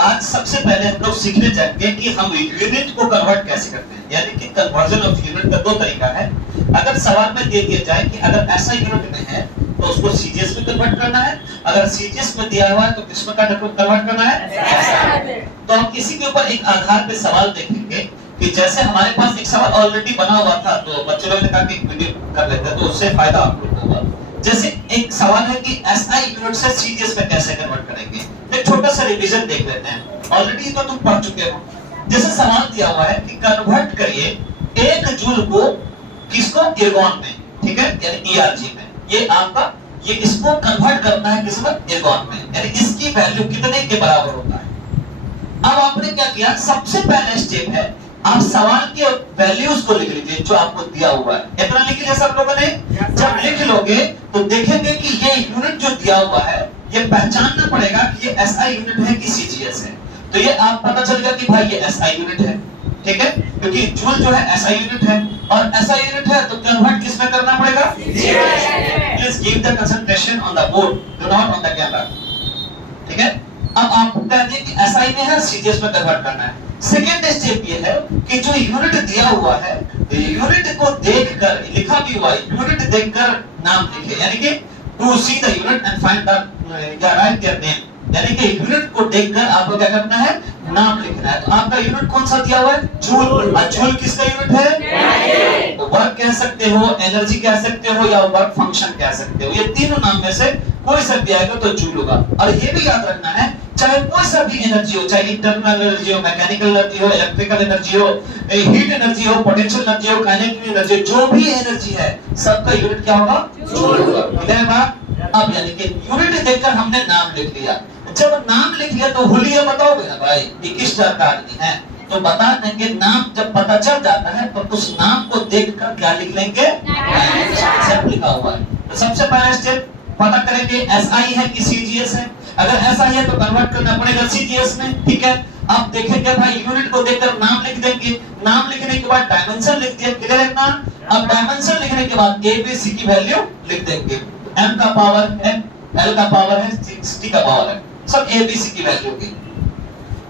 आज सबसे पहले हम लोग सीखने जाएंगे कि हम यूनिट को कन्वर्ट कैसे करते हैं, यानी कि कन्वर्जन ऑफ यूनिट का दो तरीका है। अगर सवाल में दे दिया जाए कि अगर ऐसा यूनिट में है तो उसको सीजीएस में कन्वर्ट करना है, अगर सीजीएस में दिया हुआ है तो किस में कन्वर्ट करना है। तो हम इसी के ऊपर एक आधार पे सवाल देखेंगे कि जैसे हमारे पास एक सवाल ऑलरेडी बना हुआ था, तो बच्चों लोगों ने कहा कि एक वीडियो कर लेते हैं तो उससे फायदा आप लोगों को होगा। जैसे एक सवाल है कि एसआई यूनिट से सीजीएस में कैसे कन्वर्ट करेंगे। एक छोटा सा रिवीजन देख लेते हैं, ऑलरेडी तो तुम पढ़ चुके हो। जैसे सवाल दिया हुआ है कि कन्वर्ट करिए 1 जूल को किसको, एर्गॉन में, ठीक है, यानी ईआरजी में। ये आपका ये इसको कन्वर्ट करना है किसमें, एर्गॉन में, यानी इसकी वैल्यू कितने के बराबर होता है। अब आपने क्या किया, सबसे पहला स्टेप है आप सवाल के वैल्यूज को लिख लीजिए जो आपको दिया हुआ है। इतना लिख लिया सब लोगों ने। जब लिख लोगे तो देखेंगे कि ये यूनिट जो दिया हुआ है ये पहचानना पड़ेगा कि ये एसआई यूनिट है कि सीजीएस है। तो ये आप पता चलेगा कि भाई ये एसआई यूनिट है, ठीक है, क्योंकि जूल जो है एसआई यूनिट है और एसआई यूनिट है तो कन्वर्ट किस में करना पड़ेगा, please give the concentration on the board, do not on the camera, ठीक है। अब आपको कह दिए कि एसआई में है, सीजीएस में कन्वर्ट करना है। सेकेंड स्टेप ये है कि जो यूनिट दिया हुआ है यूनिट को देखकर, लिखा भी हुआ है, यूनिट देखकर नाम लिखे, यानी कि to see the unit and find the write their name, यानी कि यूनिट को देखकर आपको क्या करना है, नाम लिखना है। तो आपका यूनिट कौन सा दिया हुआ है, जूल। और जूल किसका यूनिट है, तो वर्क कह सकते हो, एनर्जी कह सकते हो या वर्क फंक्शन कह सकते हो। ये तीनों नाम में से कोई सा भी आएगा तो जूल होगा। और ये भी याद रखना है चाहे कोई सा भी एनर्जी हो, चाहे इंटरनल एनर्जी हो, मैकेनिकल एनर्जी हो, इलेक्ट्रिकल एनर्जी हो, हीट एनर्जी हो, पोटेंशियल एनर्जी हो, काइनेटिक एनर्जी, जो भी एनर्जी है सबका यूनिट क्या होगा, जूल होगा। क्लियर बात। अब यानी कि यूनिट देखकर हमने नाम लिख लिया। जब नाम लिख लिया तो हुलिया बताओगे ना भाई ये किस तरह का आदमी है, तो बता देंगे। नाम जब पता चल जाता है तो उस नाम को देखकर क्या लिख लेंगे, सब लिखा हुआ है। तो सबसे पहला स्टेप पता करेंगे एसआई है कि सीजीएस है। अगर एसआई है तो कन्वर्ट करना पड़ेगा सीजीएस में, ठीक है। अब देखेंगे भाई यूनिट को देखकर नाम लिख देंगे, नाम लिखने के बाद डायमेंशन लिख दिया, क्लियर है ना। अब डायमेंशन लिखने के बाद एबीसी की वैल्यू लिख देंगे। m का पावर है, l का पावर है, 60 का पावर है, सब एबीसी की वैल्यू की।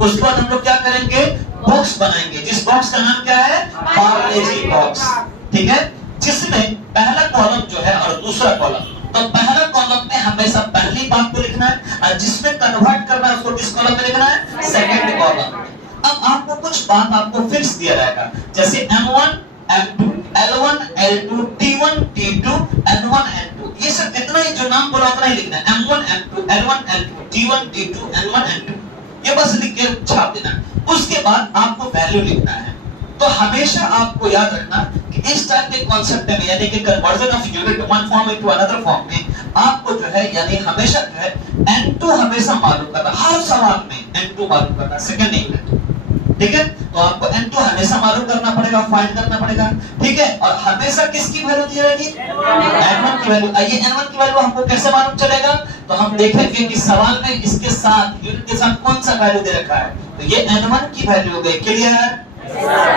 उसके बाद हम लोग क्या करेंगे, बॉक्स बनाएंगे, जिस बॉक्स का नाम क्या है, पार्लेजी बॉक्स, ठीक है, जिसमें पहला कॉलम जो है और दूसरा कॉलम। तो पहला कॉलम में हमेशा पहली बात को लिखना है और जिसमें कन्वर्ट करना है उसको किस कॉलम में लिखना है, सेकंड कॉलम। अब आपको कुछ बात आपको फिक्स दिया जाएगा, जैसे m1 m2 l1 l2 t1 t2 n1 n2, ये सब इतना ही जो नाम बोला उतना ही लिखना है। m1 m2 l1 l2 t1 t2 n1 n2, ये बस लिख के छाप देना। उसके बाद आपको वैल्यू लिखना है। तो हमेशा आपको याद रखना कि इस टाइप के कॉन्सेप्ट में, यानी कि conversion of unit one form into another form में, आपको जो है यानी हमेशा जो है n2 हमेशा मालूम करना, हर सवाल में n2 मालूम करना, सेकंड यूनिट, ठीक है। तो आपको n2 हमेशा मालूम करना पड़ेगा, फाइंड करना पड़ेगा, ठीक है। और हमेशा किसकी वैल्यू दी जाएगी, n1 की वैल्यू। आइए n1 की वैल्यू हमको कैसे मालूम चलेगा, तो हम देखेंगे कि सवाल में इसके साथ यूनिट के साथ कौन सा वैल्यू दे रखा है, तो ये n1 की वैल्यू हो गई, क्लियर।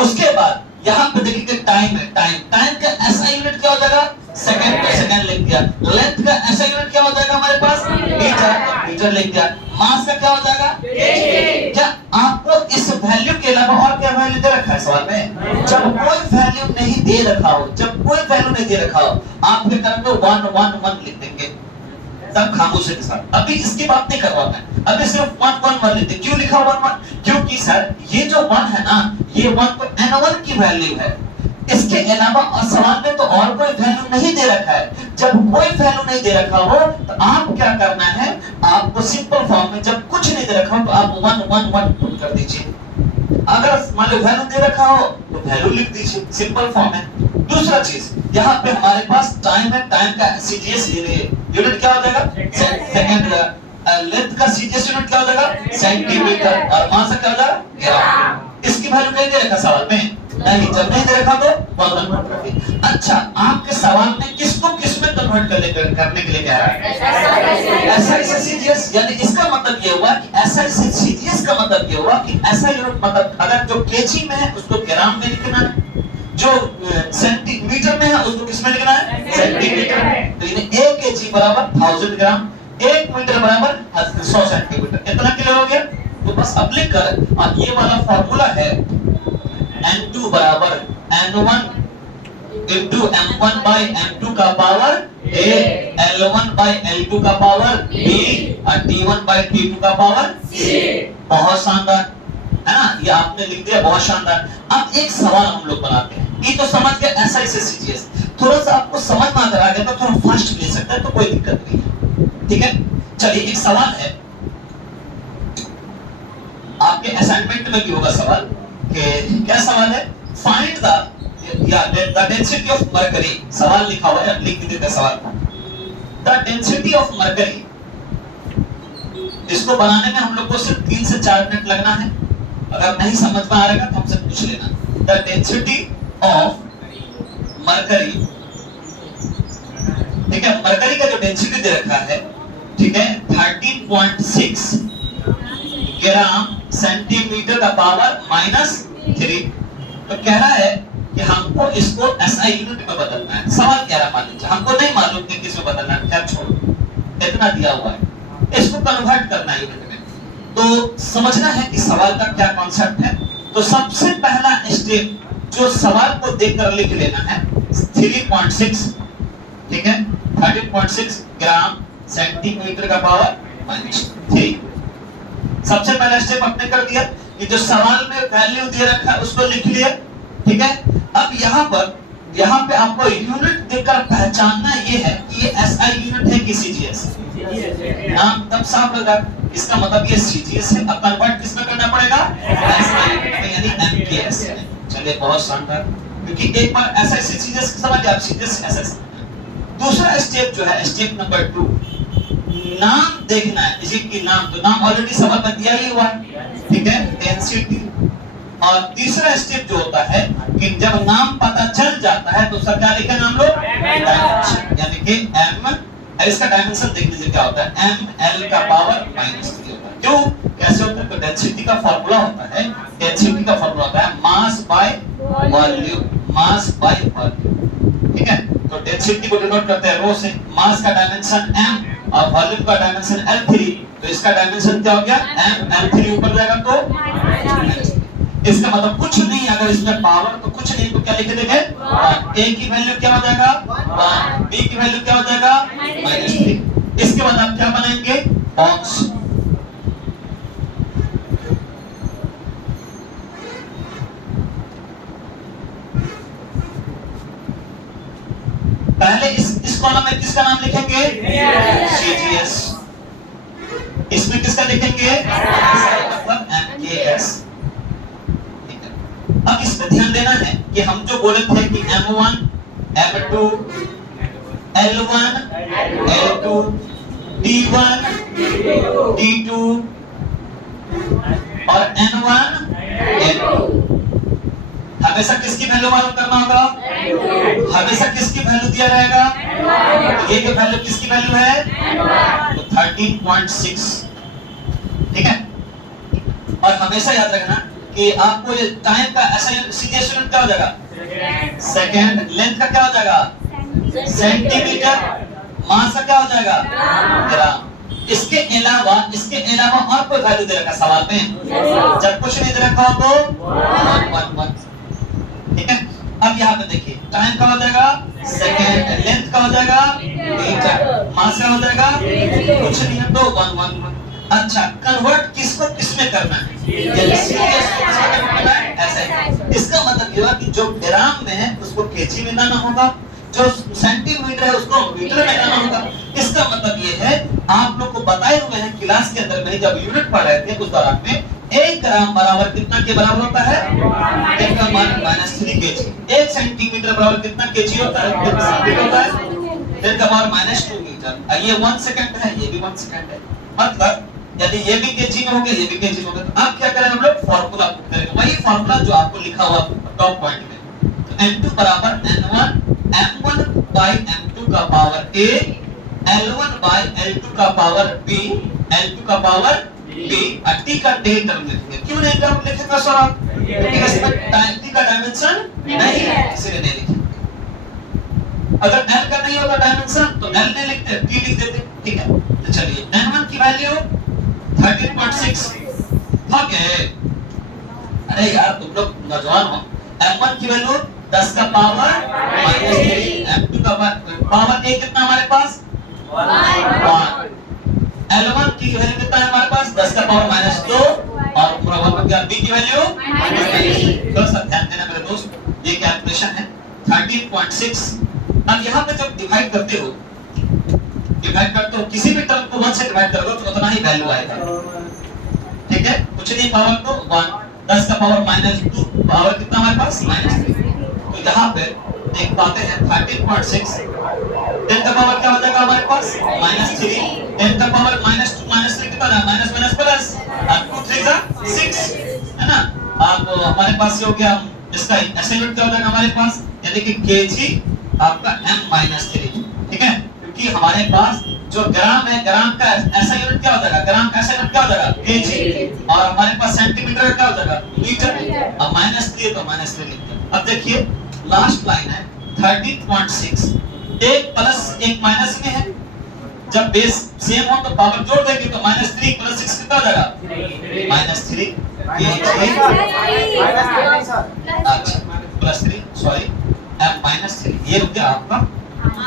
उसके बाद यहाँ पे देखिए टाइम है, टाइम का एसआई यूनिट क्या हो जाएगा, सेकंड का सेकंड लिख दिया। लेंथ का एसआई यूनिट क्या हो जाएगा हमारे पास, मीटर, मीटर लिख दिया। मास का क्या हो जाएगा, क्या आपको इस वैल्यू के अलावा और क्या वैल्यू दे रखा है सवाल में, जब कोई वैल्यू नहीं दे रखा हो, जब कोई वैल्यू नहीं दे रखा हो, आप क्या करेंगे 1 1 1 लिख देंगे तब खामोशी के साथ। अभी इसकी बात नहीं कर रहा मैं, अभी सिर्फ 1 1 1 लिखते। क्यों लिखा 1 1, क्योंकि सर ये जो 1 है ना, ये 1 तो n1 की वैल्यू है, इसके अलावा और सवाल में तो और कोई वैल्यू नहीं दे रखा है। जब कोई वैल्यू नहीं दे रखा हो तो आप क्या करना है, आपको सिंपल फॉर्म में जब कुछ नहीं दे रखा हो तो आप 1 1 1 पुट कर दीजिए। अगर मान लो वैल्यू दे रखा हो तो वैल्यू लिख दीजिए, सिंपल फॉर्म है। दूसरा चीज यहाँ पे हमारे पास टाइम है, टाइम का सीजीएस यूनिट क्या हो जाएगा, सेकंड। लेंथ का सीजीएस यूनिट क्या हो जाएगा, सेंटीमीटर। और मास का क्या हो जाएगा, ग्राम। इसकी वैल्यू नहीं दे रखा सवाल में, नहीं, जब नहीं दे रखा तो 1 1 1 कर दिए। अच्छा, आपके सवाल में किसको किस में कन्वर्ट करने के लिए कह रहा है, एसआई से सीजीएस। यानी इसका मतलब ये हुआ कि एसआई से सीजीएस का मतलब ये हुआ कि एसआई यूनिट मतलब अगर जो केजी में है उसको ग्राम में लिखना है, जो सेंटीमीटर में है उसको किस में लिखना है, सेंटीमीटर में। तो यानी 1 केजी बराबर 1000 ग्राम, 1 मीटर बराबर 100 सेंटीमीटर। इतना क्लियर हो गया। तो बस अब लिख कर, और ये वाला फॉर्मूला है n2 बराबर n1 into m1 by m2 का power a, l1 by l2 का पावर b और t1 by t2 का पावर c। बहुत शानदार है ना, ये आपने लिख दिया, बहुत शानदार। अब एक सवाल हम लोग बनाते हैं, ये तो समझ गए SI से CGS, थोड़ा सा आपको समझ में अगर आ गया तो थोड़ा फास्ट ले सकता है, तो कोई दिक्कत नहीं है, ठीक है। चलिए एक सवाल है, आपके असाइनमेंट में भी होगा सवाल, कि क्या सवाल है, find the density of mercury, सवाल लिखा हुआ है, लिख देते हैं सवाल, द डेंसिटी ऑफ मरकरी। इसको बनाने में हम लोग को सिर्फ 3 से 4 मिनट लगना है, अगर नहीं समझ में आ रहा तो हमसे पूछ लेना। द डेंसिटी ऑफ मरकरी, ठीक है, मरकरी का जो डेंसिटी दे रखा है, ठीक है, 13.6 ग्राम सेंटीमीटर का पावर -3। तो कह रहा है कि हमको इसको SI यूनिट में बदलना है। सवाल कह रहा, मान लीजिए हमको नहीं मालूम कि किस में बदलना है, क्या छोड़ो, इतना दिया हुआ है, इसको कन्वर्ट करना है यूनिट में। तो समझना है कि सवाल का क्या कॉन्सेप्ट है। तो सबसे पहला स्टेप जो सवाल को देखकर लिख लेना है, 3.6, ठीक है, 13.6 ग्राम सेंटीमीटर का पावर -3। सबसे पहला स्टेप आपने कर दिया कि जो सवाल में वैल्यू दे रखा है उसको लिख लिया, ठीक है। अब यहाँ पे आपको यूनिट देखकर पहचानना ये है कि ये SI यूनिट है कि CGS। नाम तब साफ लगा, इसका मतलब ये CGS है। अब कन्वर्ट किसमें करना पड़ेगा, SI यानी MKS। चलिए बहुत शानदार, क्योंकि एक बार SI से CGS समझ आप, CGS से SI। दूसरा स्टेप जो है, स्टेप नंबर 2, नाम देखना है, इसी की नाम, तो नाम ऑलरेडी सवाल में दिया ही हुआ है, ठीक है, डेंसिटी। और तीसरा स्टेप जो होता है कि जब नाम पता चल जाता है तो उसका क्या लिखा नाम लोग, डायमेंशन, यानी कि m, इसका डायमेंशन देख लीजिए क्या होता है, ml का पावर -3 होता है। क्यों, कैसे होता है, तो डेंसिटी का फार्मूला होता है, डेंसिटी का फार्मूला होता है mass by volume, mass by volume, ठीक है। तो डेंसिटी को डिनोट करते हैं रो से, मास का डायमेंशन m और वॉल्यूम का डायमेंशन L3, तो इसका डायमेंशन क्या हो गया, m, L3 ऊपर जाएगा तो इसका मतलब कुछ नहीं, अगर इसमें पावर तो कुछ नहीं, तो क्या लिख देंगे, a की वैल्यू क्या हो जाएगा 1, b की वैल्यू क्या हो जाएगा -3। इसके बाद आप क्या बनाएंगे, ऑक्स। पहले इस कॉलम में किसका नाम लिखेंगे, CGS, इसमें किसका लिखेंगे, मतलब MKS। अब इसमें ध्यान देना है कि हम जो बोले थे कि M1, M2, L1, L2, T1, T2 और N1, N2, हमेशा किसकी वैल्यू मालूम करना होगा, हमेशा किसकी वैल्यू दिया रहेगा, ये जो वैल्यू किसकी वैल्यू है, तो 13.6, ठीक है। और हमेशा याद रखना कि आपको ये टाइम का CGS यूनिट क्या हो जाएगा, सेकंड, लेंथ का क्या हो जाएगा, सेंटीमीटर, मास का क्या हो जाएगा, ग्राम। इसके अलावा और कोई वैल्यू दे रखा सवाल में, जब कुछ नहीं दे रखा हो तो 1, ठीक है। अब यहाँ पे देखिए टाइम का हो जाएगा सेकंड, लेंथ का हो जाएगा मीटर, मास का हो जाएगा कुछ नहीं है तो 1। अच्छा, कन्वर्ट किसको किसमें करना है, इसका मतलब ये हुआ कि जो ग्राम में है उसको केजी में लाना होगा, जो सेंटीमीटर है उसको मीटर में लाना होगा। इसका मतलब ये है, आप लोग को बताए हुए हैं क्लास के अंदर में जब यूनिट पढ़ रहे थे उस दौरान में 1 ग्राम बराबर कितना के बराबर होता है, 1 का मान -3 केजी। 1 सेंटीमीटर बराबर कितना केजी होता है, 1 सेंटीमीटर होता है, 10 का पावर -2 मीटर। ये 1 सेकंड है, ये भी 1 सेकंड है, मतलब यदि ये भी केजी में हो गया, ये भी केजी में हो गया, तो आप क्या करें, हम लोग फार्मूला पुट करेंगे, वही फार्मूला जो आपको लिखा हुआ टॉप पॉइंट में। तो n2 बराबर n1 m1 by m2 का power a, l1 by l2 का पावर b, l2 का पावर b, और t का डे टर्म लिखेंगे। क्यों नहीं टर्म लिखेंगे सर आप, क्योंकि इसमें t का डायमेंशन नहीं है, इसलिए नहीं लिखेंगे। अगर l का नहीं होता डायमेंशन तो l नहीं लिखते, t लिख देते, ठीक है। तो चलिए n1 की वैल्यू 13.6, भागे। अरे यार तुम लोग नौजवान हो। m1 की वैल्यू 10 का पावर -3, m2 का पावर a कितना हमारे पास 1, l1 की वैल्यू कितना है हमारे पास 10 का पावर -2 और पूरा 1 क्या b की वैल्यू -3। थोड़ा सा ध्यान देना मेरे दोस्त, ये कैलकुलेशन है 13.6। अब यहाँ पे जब डिवाइड करते हो किसी भी टर्म को 1 से डिवाइड करोगे तो उतना ही वैल्यू आएगा, ठीक है। कुछ नहीं, पावर को 1, 10 का पावर -2, पावर कितना हमारे पास -3। तो यहाँ पे देख पाते हैं 13.6 10 का पावर क्या हो जाएगा हमारे पास -3, 10 का पावर -2 -3 कितना है माइनस माइनस प्लस, और 2 3 6 है ना। अब हमारे पास ये हो गया, इसका ऐसे यूनिट क्या हो जाएगा हमारे पास, यानी कि केजी आपका m-3, ठीक है। क्योंकि हमारे पास जो ग्राम है, ग्राम का ऐसा यूनिट क्या हो जाएगा, ग्राम का ऐसा यूनिट क्या हो जाएगा केजी, और हमारे पास सेंटीमीटर क्या हो जाएगा मीटर। अब -3 तो -3 लिखते हैं। अब देखिए लास्ट लाइन है 13.6, एक प्लस एक माइनस में है, जब बेस सेम हो तो पावर जोड़ देंगे तो -3 + 6 कितना हो जाएगा -3 अच्छा +3 सॉरी m-3, ये हो गया आपका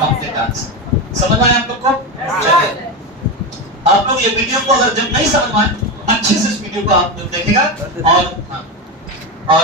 कंप्लीट आंसर। समझ में आया आप लोग को? चलिए आप लोग ये वीडियो को अगर जब नहीं समझ में आए अच्छे से इस वीडियो को आप देखेगा और हाँ